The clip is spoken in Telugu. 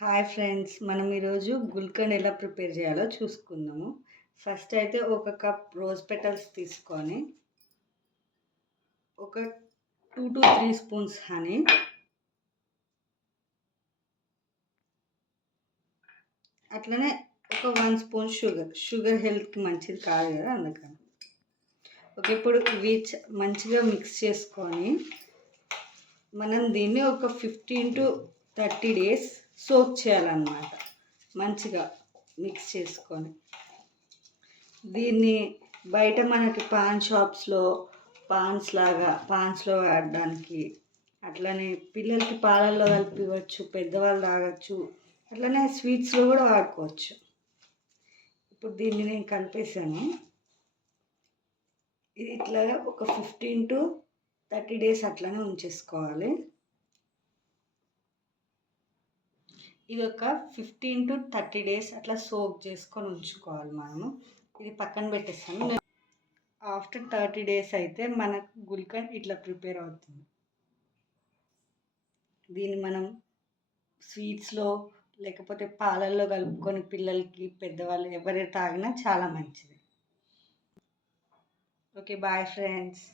హాయ్ ఫ్రెండ్స్, మనం ఈరోజు గుల్కన్ ఎలా ప్రిపేర్ చేయాలో చూసుకుందాము. ఫస్ట్ అయితే ఒక కప్ రోజ్ పెటల్స్ తీసుకొని ఒక 2 to 3 స్పూన్స్ హనీ, అట్లనే ఒక 1 స్పూన్ షుగర్ హెల్త్కి మంచిది కాదు కదా, అందుకని. ఓకే, ఇప్పుడు ఇవి మంచిగా మిక్స్ చేసుకొని మనం దీన్ని ఒక 15 to 30 days సోక్ చేయాలన్నమాట. మంచిగా మిక్స్ చేసుకొని దీన్ని బయట మనకి పాన్ షాప్స్లో పాన్స్లో వాడడానికి, అట్లనే పిల్లలకి పాలల్లో కలిపి ఇవ్వచ్చు, పెద్దవాళ్ళు తాగొచ్చు, అట్లనే స్వీట్స్లో కూడా వాడుకోవచ్చు. ఇప్పుడు దీన్ని నేను కలిపేసాను. ఇది ఇట్లా ఒక 15 to 30 days అట్లనే ఉంచేసుకోవాలి. ఇది ఒక 15 to 30 days అట్లా సోక్ చేసుకొని ఉంచుకోవాలి మనము. ఇది పక్కన పెట్టేస్తాను. ఆఫ్టర్ 30 days అయితే మనకు గుల్కన్ ఇట్లా ప్రిపేర్ అవుతుంది. దీన్ని మనం స్వీట్స్లో లేకపోతే పాలల్లో కలుపుకొని పిల్లలకి, పెద్దవాళ్ళు ఎవరు తాగినా చాలా మంచిది. Okay, bye friends.